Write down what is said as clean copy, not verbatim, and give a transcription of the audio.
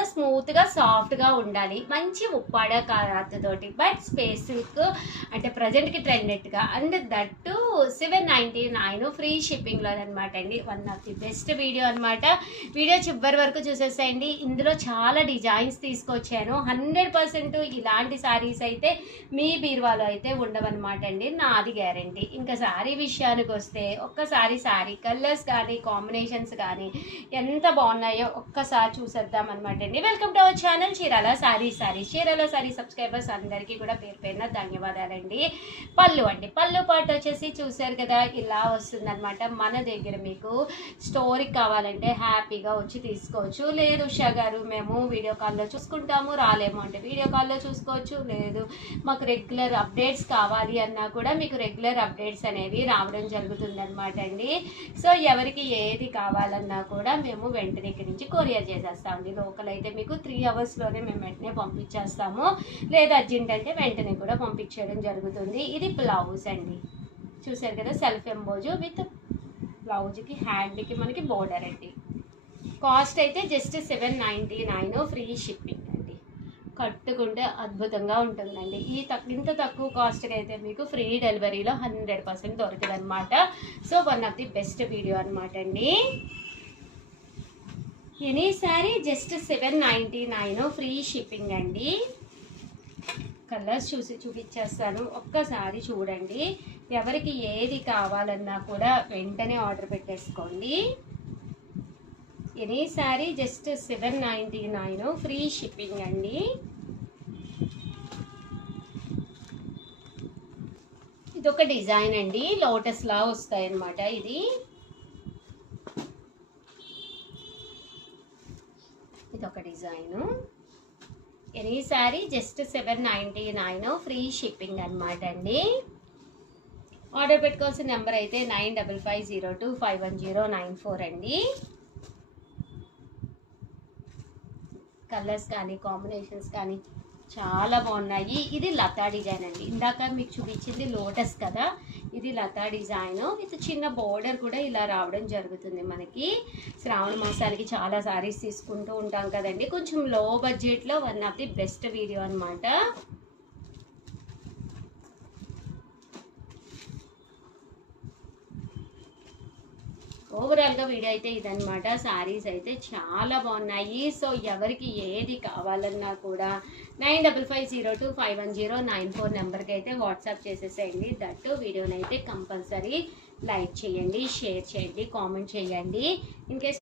చాలా స్మూత్గా సాఫ్ట్గా ఉండాలి, మంచి ఉప్పాడ క్లాత్ తోటి, బట్ స్పేస్ సిల్క్ అంటే ప్రజెంట్కి ట్రెండెడ్గా అండ్ దట్టు 799 ఫ్రీ షిప్పింగ్లో అనమాట అండి. One of the best video అనమాట. వీడియో చివరి వరకు చూసేసేయండి. ఇందులో చాలా డిజైన్స్ తీసుకొచ్చాను. 100% ఇలాంటి శారీస్ అయితే మీ బీరువాలో అయితే ఉండవన్నమాట అండి, నాది గ్యారంటీ. ఇంకా శారీ విషయానికి వస్తే ఒక్కసారి శారీ కలర్స్ కానీ కాంబినేషన్స్ కానీ ఎంత బాగున్నాయో ఒక్కసారి చూసేద్దాం అనమాట అండి. Welcome to our channel Chirala Chirala sari subscribers అందరికీ కూడా పేరు పేరున ధన్యవాదాలండి. పళ్ళు అండి, పళ్ళు పాటు వచ్చేసి చూసారు కదా ఇలా వస్తుందన్నమాట. మన దగ్గర మీకు స్టోరీకి కావాలంటే హ్యాపీగా వచ్చి తీసుకోవచ్చు. లేదు ఉషా గారు మేము వీడియో కాల్లో చూసుకుంటాము, రాలేము అంటే వీడియో కాల్లో చూసుకోవచ్చు. లేదు మాకు రెగ్యులర్ అప్డేట్స్ కావాలి అన్నా కూడా మీకు రెగ్యులర్ అప్డేట్స్ అనేవి రావడం జరుగుతుందన్నమాట అండి. సో ఎవరికి ఏది కావాలన్నా కూడా మేము వెంటనే ఇక్కడి నుంచి కొరియర్ చేసేస్తామండి. లోకల్ అయితే మీకు 3 అవర్స్లోనే మేము వెంటనే పంపించేస్తాము. లేదా అర్జెంట్ అంటే వెంటనే కూడా పంపించేయడం జరుగుతుంది. ఇది బ్లౌజ్ అండి, చూసారు కదా సెల్ఫ్ ఎంబోజు విత్ బ్లౌజ్కి హ్యాండ్కి మనకి బోర్డర్ అండి. కాస్ట్ అయితే జస్ట్ 799 ఫ్రీ షిప్పింగ్ అండి. కట్టుకుంటే అద్భుతంగా ఉంటుందండి. ఇంత తక్కువ కాస్ట్కి అయితే మీకు ఫ్రీ డెలివరీలో 100% దొరకదు అనమాట. So one of the best video అనమాట అండి. Any sari just 799 free shipping అండి. కలర్స్ చూపించేస్తాను, ఒక్కసారి చూడండి. ఎవరికి ఏది కావాలన్నా కూడా వెంటనే ఆర్డర్ పెట్టేసుకోండి. Any sari just 799 free shipping అండి. ఇదొక డిజైన్ అండి, లోటస్ లా వస్తాయి అన్నమాట. ఇదొక design. Any sari just 799 free shipping అనమాట అండి. ఆర్డర్ పెట్టుకోవాల్సిన నెంబర్ అయితే 9550251094 అండి. కలర్స్ కానీ కాంబినేషన్స్ కానీ చాలా బాగున్నాయి. ఇది లతా డిజైన్ అండి. ఇందాక మీకు చూపించింది లోటస్ కదా, ఇది లతా డిజైన్ విత్ చిన్న బోర్డర్ కూడా ఇలా రావడం జరుగుతుంది. మనకి శ్రావణ మాసానికి చాలా సారీస్ తీసుకుంటూ ఉంటాం కదండి. కొంచెం లో బడ్జెట్లో one of the best video అనమాట. ఓవరాల్గా వీడియో అయితే ఇదనమాట. శారీస్ అయితే చాలా బాగున్నాయి. సో ఎవరికి ఏది కావాలన్నా కూడా 9550251094 నెంబర్కి అయితే వాట్సాప్ చేసేసేయండి. దట్టు వీడియోని అయితే కంపల్సరీ లైక్ చేయండి, షేర్ చేయండి, కామెంట్ చేయండి. In case